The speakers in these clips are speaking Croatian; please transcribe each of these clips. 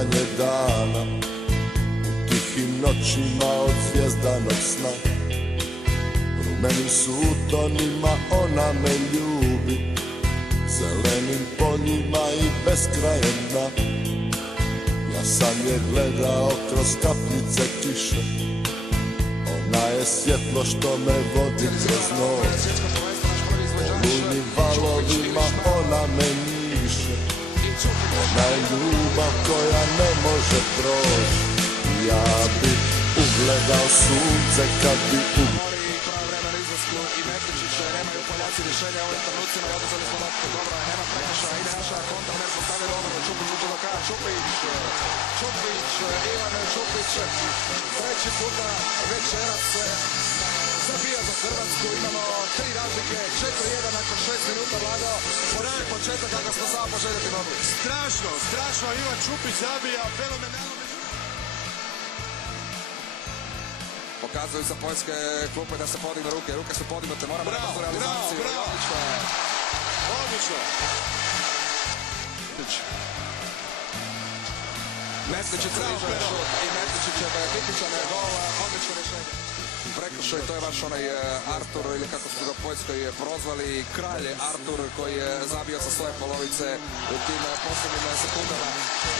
svjetanje dana, u tihim noćima od zvjezdanog sna. Rumenim sutonima ona me ljubi, zelenim poljima i beskrajem dna. Ja sam je gledao kroz kapljice kiše, ona je svjetlo što me vodi kroz noć. Olujnim valovima ona me njiše, ona je ljubav koja ne može proći. Ja bi ugledao sunce kad bi rješenja u ovim trenucima i oduzeli smo loptu. Dobro, nema prekršaja, ide naša kontra, ne smo stavili obranu. Čupić uđe do kraja, Ivan Čupić, treći puta večeras zabija za Hrvatsku. Imamo 3 razlike, 4-1 nakon 6 minuta. Vlado, početak kako smo samo poželjeti mogli. Strašno, Ivan Čupić zabija, fenomenalno. Pokazuju sa poljske klupe da se podigne ruke. Ruke su podignute, moramo na brzu realizaciju. Odlično. Metličić liže šut i Metličićev tipičan gol, odlično rješenje. Prekršaj, to je baš onaj Artur, ili kako su ga Poljskoj prozvali, kralj Artur, koji je zabio sa svoje polovice u tim posljednjim sekundama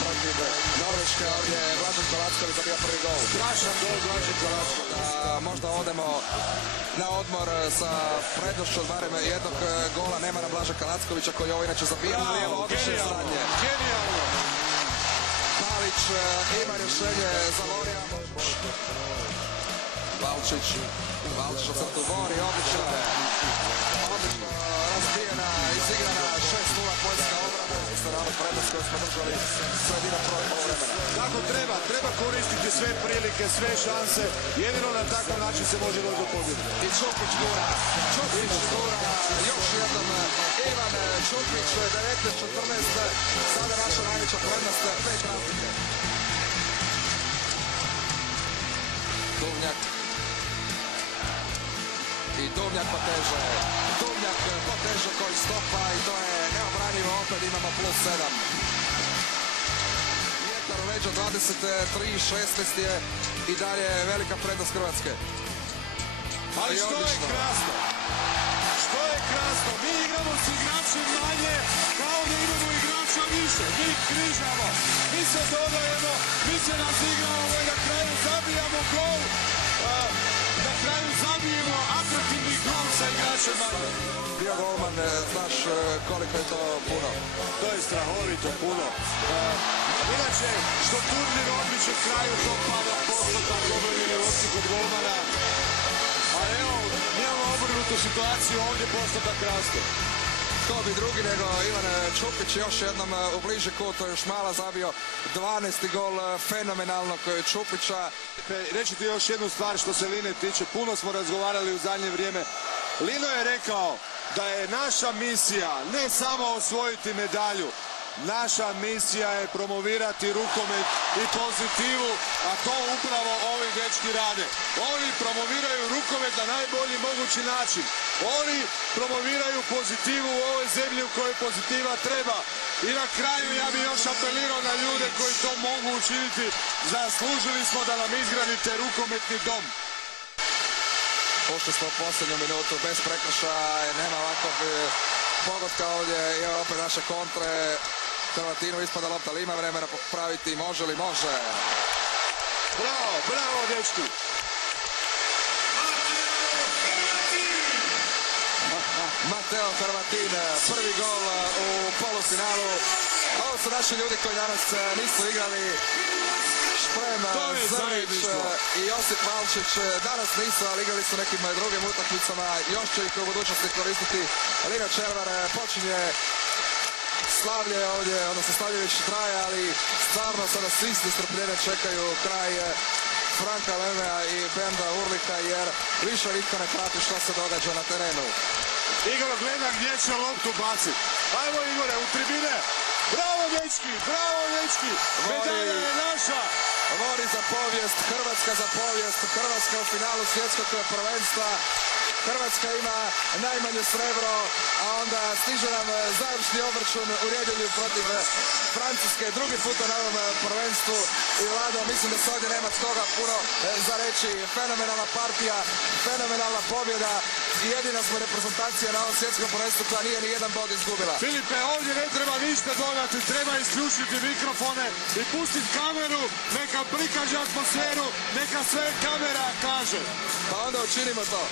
protiv Norveške. Ovdje je Blažen Zalacković zabio prvi gol. Strašan gol Blažen Zalacković. Možda odemo na odmor sa prednošću od barem jednog gola. Nema na Blaža Kalackovića koji ovo inače zabija. Genijalno. Palić ima rješenje za Lorija. Valčić od crtu bori, odlično razbijena, izigrana 6-0 poljska obrana. Starano prednost koju smo držali sredina prvog poluvremena. Tako treba koristiti sve prilike, sve šanse, jedino na takav način se može doći do pobjede. I Čupić gura, još jednom Ivan Čupić, 19-14, sada naša najveća prednost, 5 razlike. Duvnjak poteže koji stopa i to je neobranjivo, opet imamo plus 7. Vjetar u leđa 23-16 je i dalje velika prednost Hrvatske. Ali što je krasno, mi igramo s igračem manje kao da imamo igrača više, mi križamo, mi se dodajemo, mi se razigravamo i na kraju zabijamo gol. Na kraju zabijemo atraktivni gol sa igračem manje. Bio golman, znaš koliko je to puno? To je strahovito puno. Inače, što turnir odmiče kraju, to pada postotak obranjene lopti kod golmana. A evo, mi imamo obrnutu situaciju, ovdje postotak raste. Ko bi drugi nego Ivan Čupić, još jednom u bliži kut, to je još mala zabio 12. gol fenomenalnog Čupića. Reći ti još jednu stvar što se Line tiče, puno smo razgovarali u zadnje vrijeme. Lino je rekao da je naša misija ne samo osvojiti medalju, naša misija je promovirati rukomet i pozitivu, a to upravo ovi dečki rade. Oni promoviraju rukomet na najbolji mogući način. Oni promoviraju pozitivu u ovoj zemlji u kojoj pozitiva treba. I na kraju ja bih još apelirao na ljude koji to mogu učiniti. Zaslužili smo da nam izgradite rukometni dom. Ušli smo u posljednju minutu bez prekršaja, nema ovakvog pogotka ovdje, i opet naše kontre. Hrvatinu ispada lopta, ali ima vremena popraviti, može li? Može. Bravo, dečki. Mateo Hrvatin, prvi gol u polufinalu. Ovo su naši ljudi koji danas nisu igrali. Šprem, Zrnić i Josip Valčić danas nisu, ali igrali su nekim drugim utakmicama. Još će ih u budućnosti koristiti. Lino Červar počinje slavlje ovdje, odnosno slavlje već traje, ali stvarno sada svi s nestrpljenjem čekaju kraj Franka Lemea i Benda Urlika, jer više nitko ne prati što se događa na terenu. Igor gleda gdje će loptu baciti. Ajmo Igore, u tribine. Bravo dečki, medalja je naša. Vori za povijest, Hrvatska za povijest, Hrvatska u finalu svjetskog prvenstva. Hrvatska ima najmanje srebro, a onda stiže nam završni obračun u nedjelju protiv Francuske, drugi puta na ovom prvenstvu. I Vlado, mislim da se ovdje nema toga puno za reći. Fenomenalna partija, fenomenalna pobjeda i jedina smo reprezentacija na ovom svjetskom prvenstvu koja nije ni jedan bod izgubila. Filipe, ovdje ne treba ništa dodati, treba isključiti mikrofone i pustiti kameru, neka prikaže atmosferu, neka sve kamera kaže. Pa onda učinimo to.